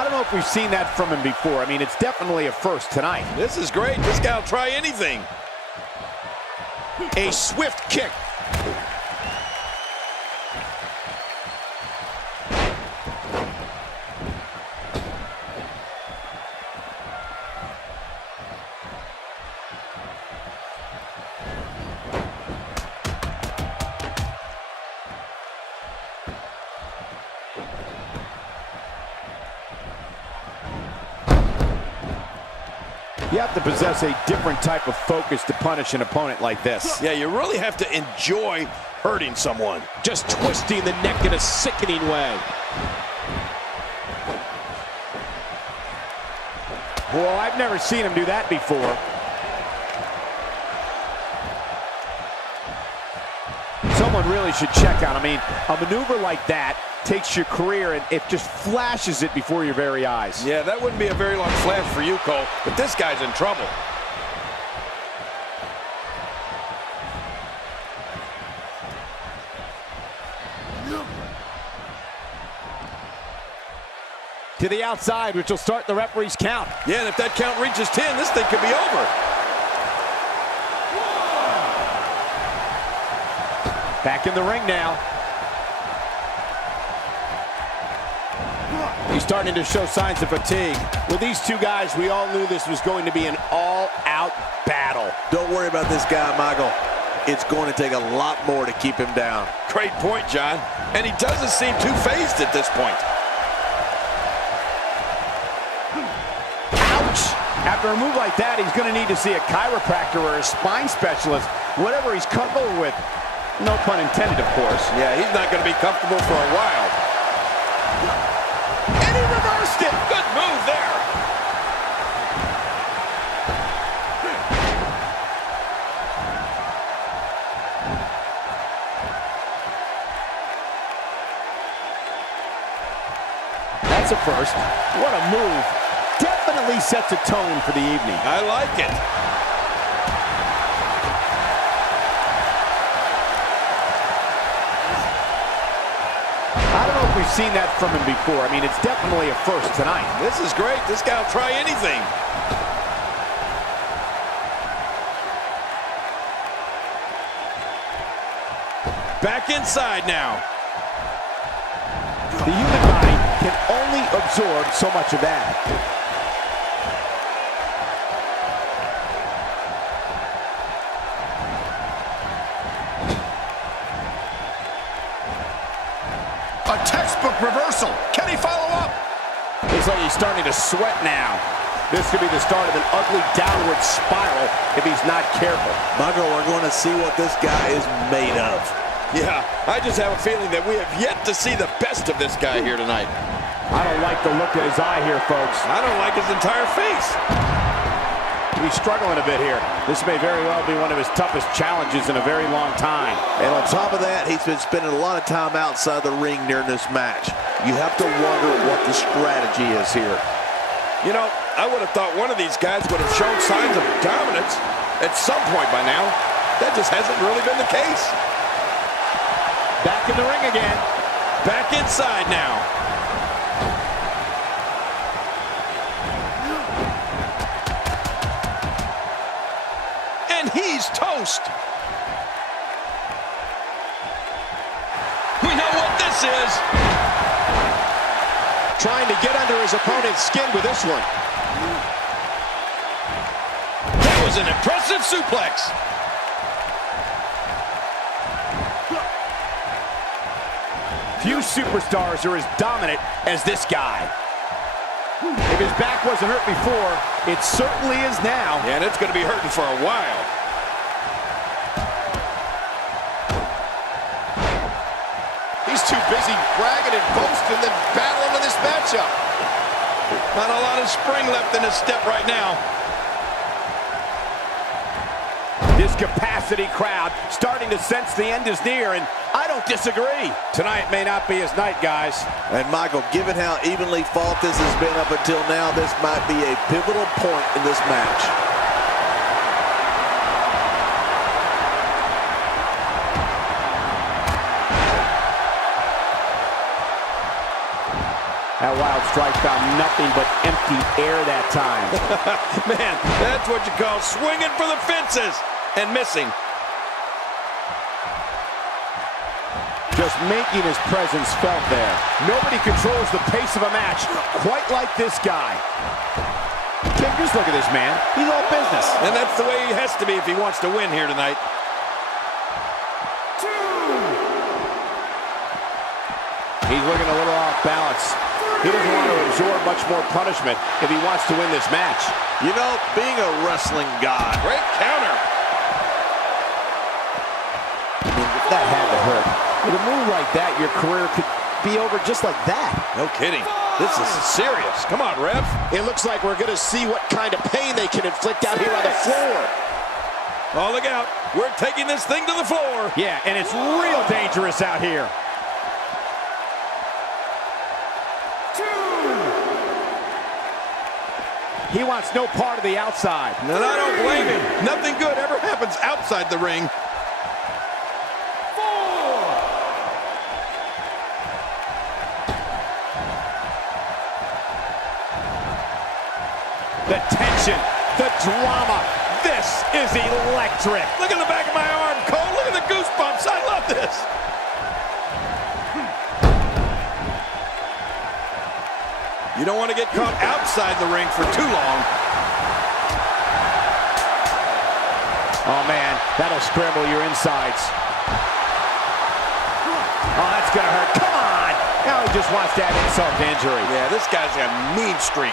I don't know if we've seen that from him before. I mean, it's definitely a first tonight. This is great. This guy will try anything. A swift kick. You have to possess a different type of focus to punish an opponent like this. Yeah, you really have to enjoy hurting someone. Just twisting the neck in a sickening way. Well, I've never seen him do that before. Someone really should check on. I mean, a maneuver like that takes your career and it just flashes it before your very eyes. Yeah, that wouldn't be a very long flash for you, Cole, but this guy's in trouble. To the outside, which will start the referee's count. Yeah, and if that count reaches 10, this thing could be over. Back in the ring now. He's starting to show signs of fatigue. With these two guys, we all knew this was going to be an all-out battle. Don't worry about this guy, Michael. It's going to take a lot more to keep him down. Great point, John. And he doesn't seem too phased at this point. Ouch! After a move like that, he's going to need to see a chiropractor or a spine specialist, whatever he's comfortable with. No pun intended, of course. Yeah, he's not going to be comfortable for a while. And he reversed it! Good move there. That's a first. What a move. Definitely sets a tone for the evening. I like it. I don't know if we've seen that from him before. I mean, it's definitely a first tonight. This is great. This guy will try anything. Back inside now. The human body can only absorb so much of that. A textbook reversal. Can he follow up? Looks like he's starting to sweat now. This could be the start of an ugly downward spiral if he's not careful. Michael, we're going to see what this guy is made of. Yeah, I just have a feeling that we have yet to see the best of this guy here tonight. I don't like the look in his eye here, folks. I don't like his entire face. He's struggling a bit here. This may very well be one of his toughest challenges in a very long time. And on top of that, he's been spending a lot of time outside the ring during this match. You have to wonder what the strategy is here. You know, I would have thought one of these guys would have shown signs of dominance at some point by now. That just hasn't really been the case. Back in the ring again. Back inside now. And he's toast. We know what this is. Trying to get under his opponent's skin with this one. That was an impressive suplex. Few superstars are as dominant as this guy. If his back wasn't hurt before, it certainly is now. Yeah, and it's going to be hurting for a while. He's too busy bragging and boasting than battling in this matchup. Not a lot of spring left in his step right now. This capacity crowd starting to sense the end is near, and I don't disagree. Tonight may not be his night, guys. And Michael, given how evenly fought this has been up until now, this might be a pivotal point in this match. That wild strike found nothing but empty air that time. Man, that's what you call swinging for the fences and missing. Just making his presence felt there. Nobody controls the pace of a match quite like this guy. King, just look at this man. He's all business. And that's the way he has to be if he wants to win here tonight. He's looking a little off balance. He doesn't want to absorb much more punishment if he wants to win this match. You know, being a wrestling god, Great counter. That had to hurt. With a move like that, your career could be over just like that. No kidding. This is serious. Come on, ref. It looks like we're going to see what kind of pain they can inflict out here on the floor. Oh, look out. We're taking this thing to the floor. Yeah, and it's real dangerous out here. He wants no part of the outside. And I don't blame him. Nothing good ever happens outside the ring. The tension, the drama. This is electric. Look at the back of my arm, Cole. Look at the goosebumps. I love this. You don't want to get caught outside the ring for too long. Oh, man, that'll scramble your insides. Oh, that's going to hurt. Come on. Now he just wants to add insult to injury. Yeah, this guy's got a mean streak.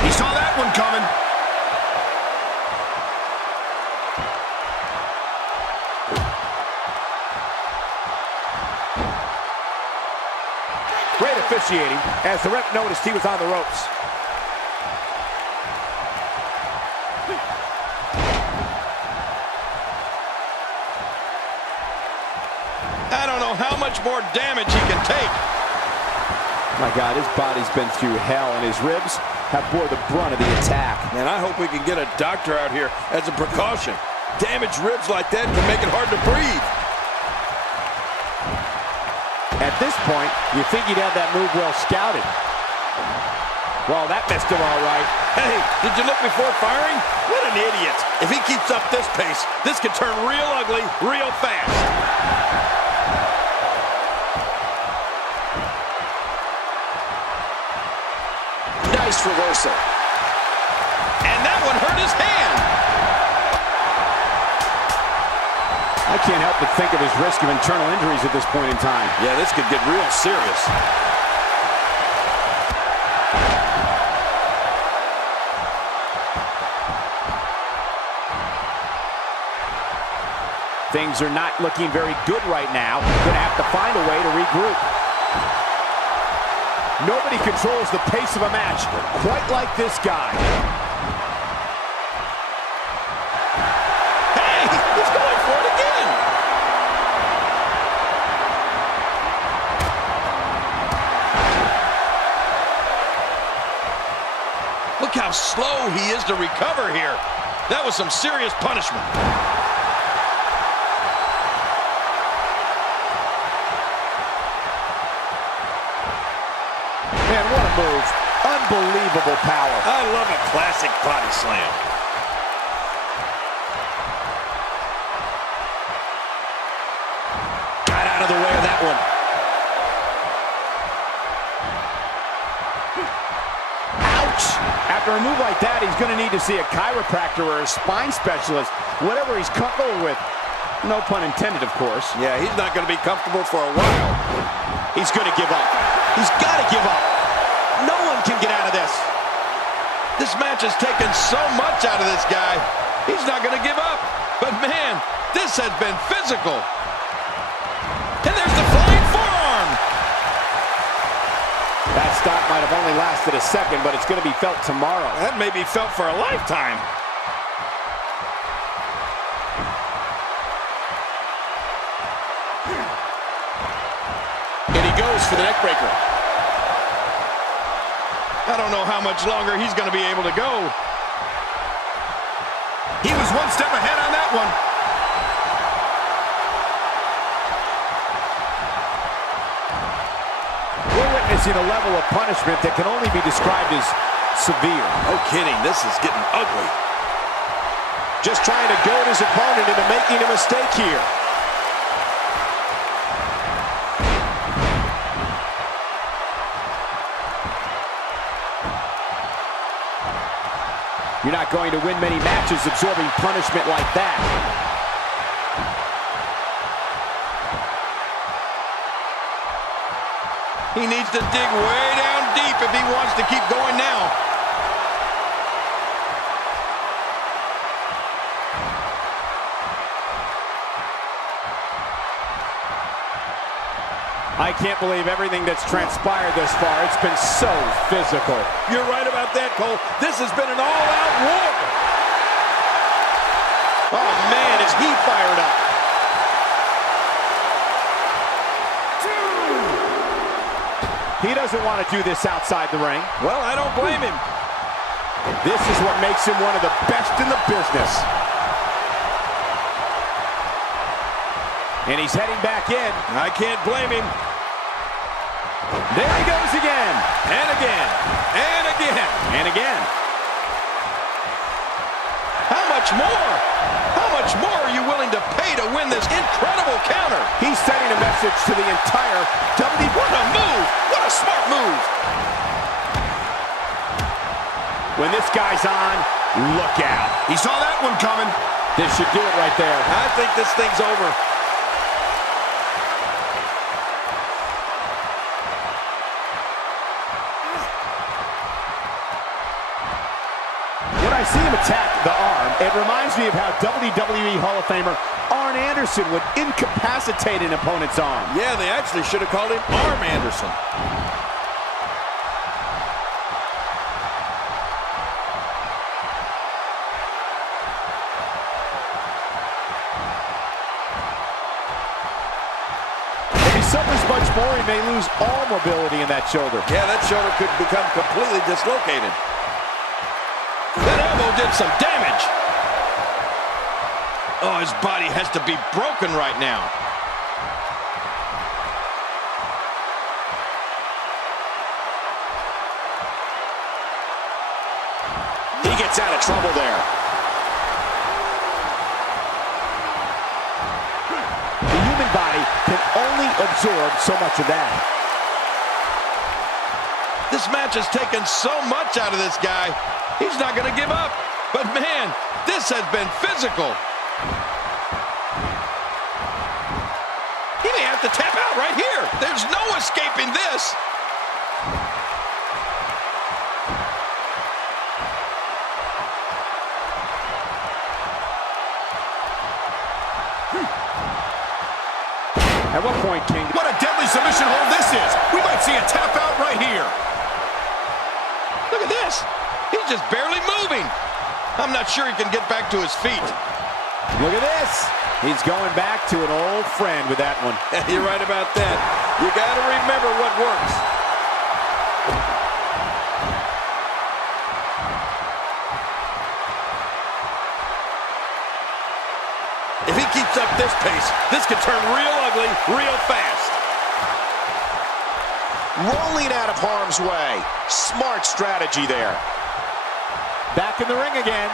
He saw that one coming. Great officiating as the ref noticed he was on the ropes. I don't know how much more damage he can take. My God, his body's been through hell, and his ribs have bore the brunt of the attack. And I hope we can get a doctor out here as a precaution. Damaged ribs like that can make it hard to breathe. At this point, you think he'd have that move well scouted. Well, that missed him all right. Hey, did you look before firing? What an idiot. If he keeps up this pace, this could turn real ugly real fast. Nice reversal. And that one hurt his hand. I can't help but think of his risk of internal injuries at this point in time. Yeah, this could get real serious. Things are not looking very good right now. Gonna have to find a way to regroup. Nobody controls the pace of a match quite like this guy. Hey, he's going for it again. Look how slow he is to recover here. That was some serious punishment. Man, what a move. Unbelievable power. I love a classic body slam. Got out of the way of that one. Ouch! After a move like that, he's going to need to see a chiropractor or a spine specialist, whatever he's comfortable with. No pun intended, of course. Yeah, he's not going to be comfortable for a while. He's going to give up. He's got to give up. No one can get out of this. This match has taken so much out of this guy. He's not going to give up. But man, this has been physical. And there's the flying forearm. That stop might have only lasted a second, but it's going to be felt tomorrow. That may be felt for a lifetime. And he goes for the neck breaker. I don't know how much longer he's going to be able to go. He was one step ahead on that one. We're witnessing a level of punishment that can only be described as severe. No kidding, this is getting ugly. Just trying to goad his opponent into making a mistake here. You're not going to win many matches absorbing punishment like that. He needs to dig way down deep if he wants to keep going now. I can't believe everything that's transpired thus far. It's been so physical. You're right about that, Cole. This has been an all-out war. Oh, man, is he fired up. He doesn't want to do this outside the ring. Well, I don't blame him. This is what makes him one of the best in the business. And he's heading back in. I can't blame him. There he goes again. And again. And again. And again. How much more? How much more are you willing to pay to win this incredible counter? He's sending a message to the entire WWE. What a move! What a smart move! When this guy's on, look out. He saw that one coming. This should do it right there. I think this thing's over. When I see him attack the arm, it reminds me of how WWE Hall of Famer Arn Anderson would incapacitate an opponent's arm. Yeah, they actually should have called him Arm Anderson. If he suffers much more, he may lose all mobility in that shoulder. Yeah, that shoulder could become completely dislocated. That elbow did some damage. Oh, his body has to be broken right now. He gets out of trouble there. The human body can only absorb so much of that. This match has taken so much out of this guy. He's not going to give up. But man, this has been physical. He may have to tap out right here. There's no escaping this. At what point, King? What a deadly submission hold this is. We might see a tap out right here. Look at this. He's just barely moving. I'm not sure he can get back to his feet. Look at this. He's going back to an old friend with that one. You're right about that. You got to remember what works. If he keeps up this pace, this could turn real ugly real fast. Rolling out of harm's way. Smart strategy there. Back in the ring again.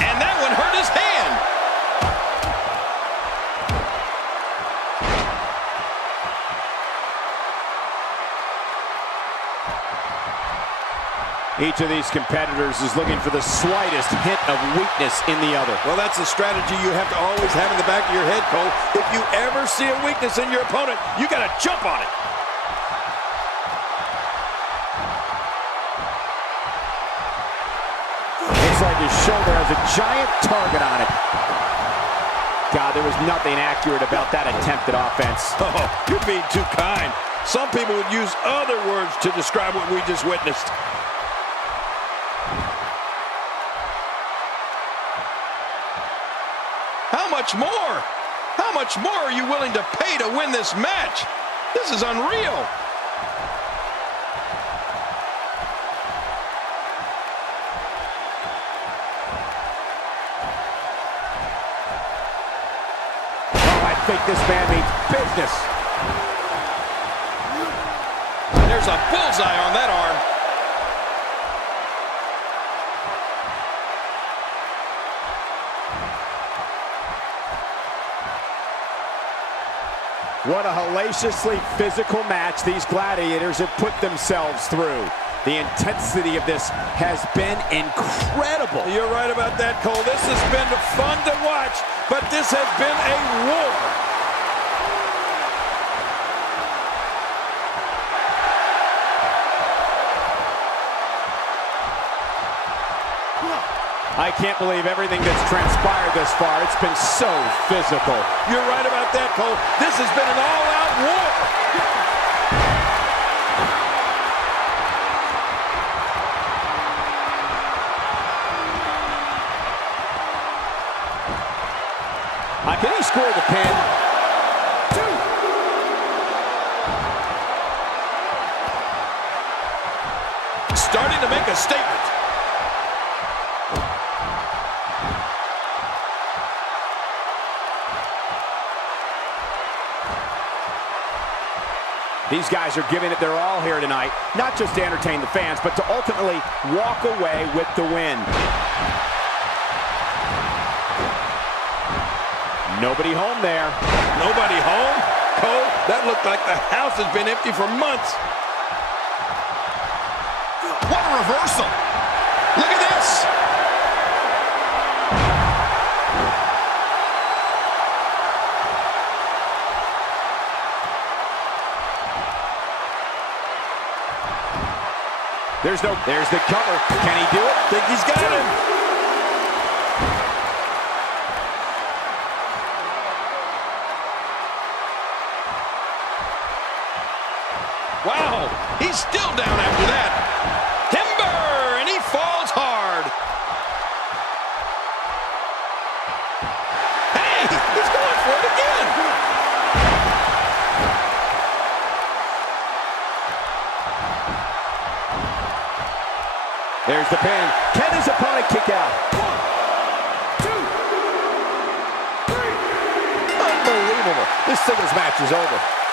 And that one hurt his hand. Each of these competitors is looking for the slightest hint of weakness in the other. Well, that's a strategy you have to always have in the back of your head, Cole. If you ever see a weakness in your opponent, you got to jump on it. Looks like his shoulder has a giant target on it. God, there was nothing accurate about that attempted offense. Oh, you're being too kind. Some people would use other words to describe what we just witnessed. How much more? How much more are you willing to pay to win this match? This is unreal. think this man means business. There's a bullseye on that arm. What a hellaciously physical match these gladiators have put themselves through. The intensity of this has been incredible. You're right about that, Cole. This has been fun to watch, but this has been a war. I can't believe everything that's transpired this far. It's been so physical. You're right about that, Cole. This has been an all-out war. Can he score the pin? Starting to make a statement. These guys are giving it their all here tonight, not just to entertain the fans, but to ultimately walk away with the win. Nobody home there. Nobody home? Cole, that looked like the house has been empty for months. What a reversal. Look at this. There's the cover. Can he do it? Think he's got him. Wow, he's still down after that. Timber, and he falls hard. Hey, he's going for it again. There's the pin. Can his opponent kick out? 1, 2, 3. Unbelievable. This singles match is over.